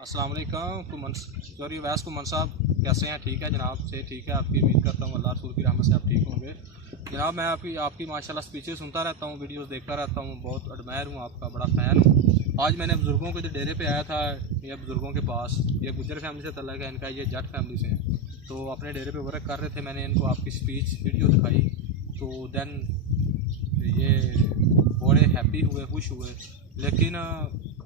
अस्सलाम वालेकुम सॉरी वैस कुमन साहब, कैसे हैं? ठीक है जनाब, से ठीक है। आपकी उम्मीद करता हूँ अल्लाह रसूल की रहमत से आप ठीक होंगे जनाब। मैं आपकी माशाल्लाह स्पीचेस सुनता रहता हूँ, वीडियोस देखता रहता हूँ, बहुत एडमायर हूँ, आपका बड़ा फ़ैन हूँ। आज मैंने बुज़ुर्गों के जो डेरे पे आया था, ये बुज़ुर्गों के पास, ये गुज्जर फैमिली से तल्लुक़ है इनका, ये जट फैमिली से हैं, तो अपने डेरे पे वर्क कर रहे थे। मैंने इनको आपकी स्पीच वीडियो दिखाई, तो देन ये बड़े हैप्पी हुए, खुश हुए। लेकिन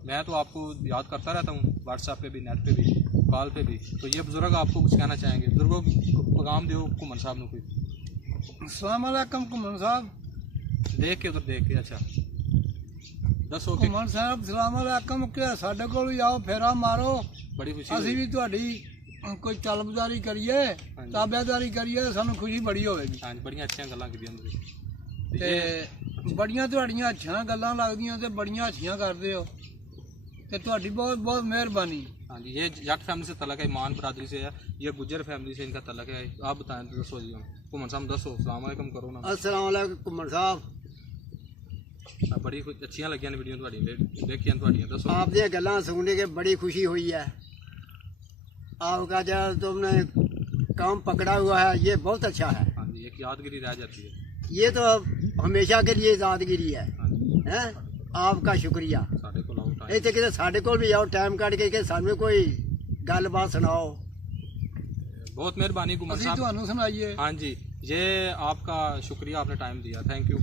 मैं तो आपको याद करता रहता हूँ व्हाट्सएप पे भी, नेट पे भी, कॉल पे भी। तो ये बुज़ुर्ग आपको कुछ कहना चाहेंगे? बुज़ुर्गों को पैगाम दो कुमन साहब ने कोई। अस्सलाम वालेकुम कुमन साहब। देख के उधर देख के, अच्छा दसो कि कुमन साहब अस्सलाम वालेकुम, कि साडे कोल भी आओ, फेरा मारो, बड़ी खुशी ਅਸੀਂ ਵੀ ਤੁਹਾਡੀ ਕੋਈ ਤਲਬਦਾਰੀ ਕਰੀਏ, ਤਾਬੇਦਾਰੀ ਕਰੀਏ, ਸਾਨੂੰ ਖੁਸ਼ੀ ਬੜੀ ਹੋਵੇਗੀ। हाँ बड़ियाँ अच्छी गल्लां कीतियां तुसीं ਤੇ ਬੜੀਆਂ ਤੁਹਾਡੀਆਂ ਅੱਛੀਆਂ ਗੱਲਾਂ ਲੱਗਦੀਆਂ ਤੇ ਬੜੀਆਂ ਅੱਛੀਆਂ ਕਰਦੇ ਹੋ, ਤੇ ਤੁਹਾਡੀ ਬਹੁਤ ਬਹੁਤ ਮਿਹਰਬਾਨੀ। हाँ जी, ये जट फैमिली से तलक है, ईमान बरादरी से है, ये गुज्जर फैमिली से इनका तलक है। आप बताएं तो दसो जी, कुमन साहब दसो, अस्सलाम वालेकुम करो ना। अस्सलाम वालेकुम कुमन साहब। बड़ी अच्छियां लगियां ने वीडियो ਤੁਹਾਡੀ देखियां ਤੁਹਾਡੀਆਂ, दसो आप दी गल्लां सुन के बड़ी खुशी हुई है। आपका जो तुमने काम पकड़ा हुआ है ये बहुत अच्छा है। हाँ जी, एक यादगिरी रह जाती है, ये तो हमेशा के लिए यादगिरी है। हाँ जी। हैं? आपका शुक्रिया। साढ़े को लाओ टाइम। ਇੱਥੇ ਕਿਤੇ ਸਾਡੇ ਕੋਲ ਵੀ ਆਓ, ਟਾਈਮ ਕੱਢ ਕੇ ਕਿ ਸਾਨੂੰ ਕੋਈ ਗੱਲਬਾਤ ਸੁਣਾਓ, बहुत मेहरबानी कुमन ਅਸੀਂ साहब। ਤੁਹਾਨੂੰ ਸੁਣਾਈਏ। हाँ जी, ये आपका शुक्रिया, आपने टाइम दिया, थैंक यू।